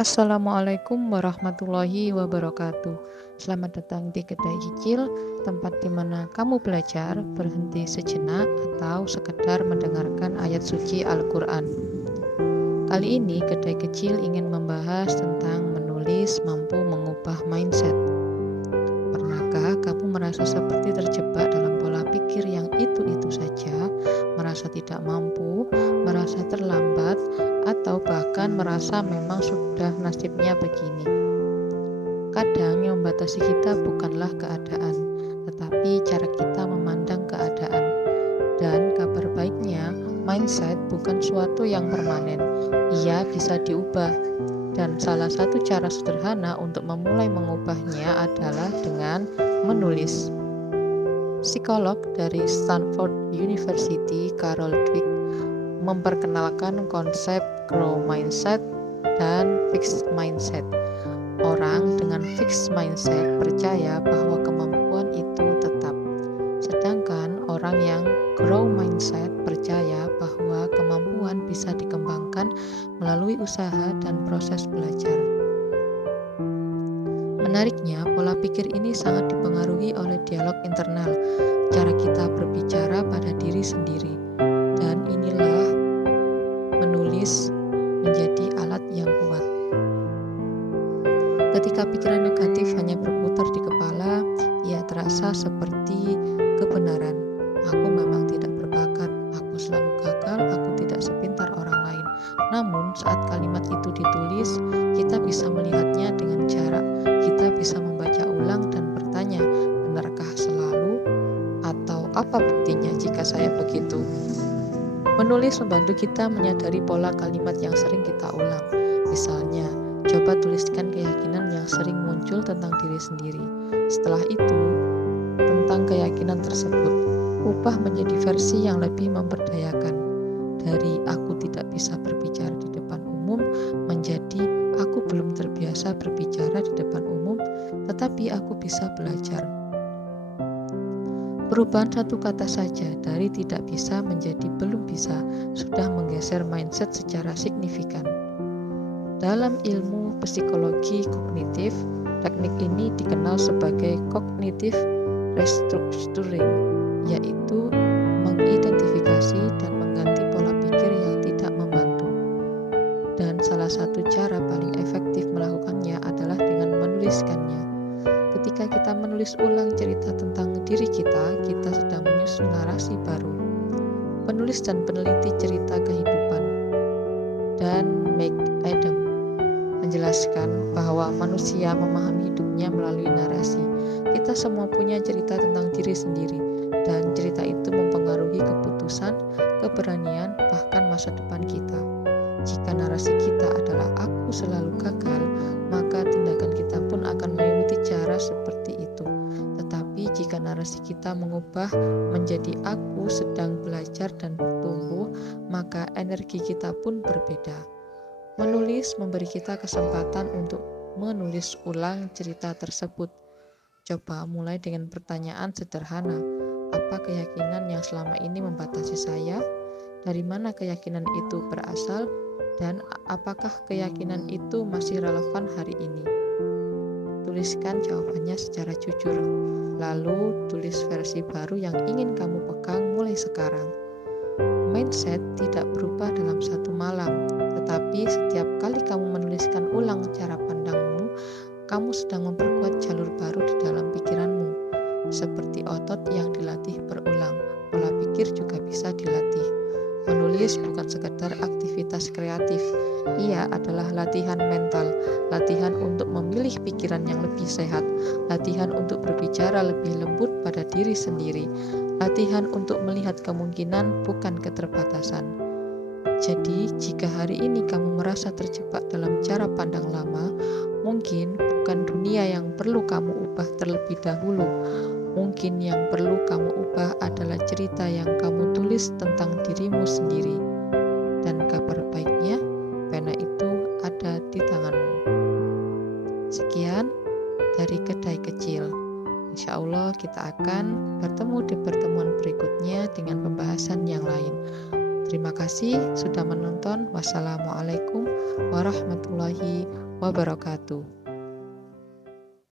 Assalamualaikum warahmatullahi wabarakatuh. Selamat datang di Kedai Kecil, tempat di mana kamu belajar, berhenti sejenak, atau sekedar mendengarkan ayat suci Al-Quran. Kali ini Kedai Kecil ingin membahas tentang menulis mampu mengubah mindset. Pernahkah kamu merasa seperti terjebak dalam pola pikir yang itu-itu saja, merasa tidak mampu, merasa terlambat, atau bahkan merasa memang sudah nasibnya begini? Kadang yang membatasi kita bukanlah keadaan, tetapi cara kita memandang keadaan. Dan kabar baiknya, mindset bukan suatu yang permanen. Ia bisa diubah. Dan salah satu cara sederhana untuk memulai mengubahnya adalah dengan menulis. Psikolog dari Stanford University, Carol Dweck, memperkenalkan konsep growth mindset dan fixed mindset. Orang dengan fixed mindset percaya bahwa kemampuan itu tetap, sedangkan orang yang growth mindset percaya bahwa kemampuan bisa dikembangkan melalui usaha dan proses belajar. Menariknya, pola pikir ini sangat dipengaruhi oleh dialog internal, cara kita berbicara pada diri sendiri, dan inilah menulis menjadi alat yang kuat. Ketika pikiran negatif hanya berputar di kepala, ia terasa seperti kebenaran. Aku memang tidak berbakat, aku selalu gagal, aku tidak sepintar orang lain. Namun, saat kalimat itu ditulis, kita bisa melihatnya dengan jarak. Kita bisa membaca ulang dan bertanya, benarkah selalu? Atau apa buktinya jika saya begitu? Menulis membantu kita menyadari pola kalimat yang sering kita ulang. Misalnya, coba tuliskan keyakinan yang sering muncul tentang diri sendiri. Setelah itu, tentang keyakinan tersebut, ubah menjadi versi yang lebih memperdayakan. Dari aku tidak bisa berbicara di depan umum, menjadi aku belum terbiasa berbicara di depan umum, tetapi aku bisa belajar. Perubahan satu kata saja dari tidak bisa menjadi belum bisa sudah menggeser mindset secara signifikan. Dalam ilmu psikologi kognitif, teknik ini dikenal sebagai cognitive restructuring, yaitu mengidentifikasi dan mengganti pola pikir yang tidak membantu. Dan salah satu cara paling efektif melakukannya adalah dengan menuliskannya. Ketika kita menulis ulang cerita tentang diri kita sedang menyusun narasi baru. Penulis dan peneliti cerita kehidupan dan McAdam menjelaskan bahwa manusia memahami hidupnya melalui narasi. Kita semua punya cerita tentang diri sendiri, dan cerita itu mempengaruhi keputusan, keberanian, bahkan masa depan kita. Jika narasi kita adalah aku selalu gagal, maka tindakan kita pun akan mengikuti cara seperti itu. Tetapi jika narasi kita mengubah menjadi aku sedang belajar dan bertumbuh, maka energi kita pun berbeda. Menulis memberi kita kesempatan untuk menulis ulang cerita tersebut. Coba mulai dengan pertanyaan sederhana. Apa keyakinan yang selama ini membatasi saya? Dari mana keyakinan itu berasal? Dan apakah keyakinan itu masih relevan hari ini? Tuliskan jawabannya secara jujur. Lalu tulis versi baru yang ingin kamu pegang mulai sekarang. Mindset tidak berubah dalam satu malam, tetapi setiap kali kamu menuliskan ulang cara pandangmu, kamu sedang memperkuat jalur baru di dalam pikiranmu. Seperti otot yang dilatih berulang, pola pikir juga bisa dilatih. Menulis bukan sekedar aktivitas kreatif, ia adalah latihan mental, latihan untuk memilih pikiran yang lebih sehat, latihan untuk berbicara lebih lembut pada diri sendiri, latihan untuk melihat kemungkinan bukan keterbatasan. Jadi, jika hari ini kamu merasa terjebak dalam cara pandang lama, mungkin bukan dunia yang perlu kamu ubah terlebih dahulu. Mungkin yang perlu kamu ubah adalah cerita yang kamu tulis tentang dirimu sendiri. Dan kabar baiknya, pena itu ada di tanganmu. Sekian dari Kedai Kecil. Insya Allah kita akan bertemu di pertemuan berikutnya dengan pembahasan yang lain. Terima kasih sudah menonton. Wassalamualaikum warahmatullahi wabarakatuh.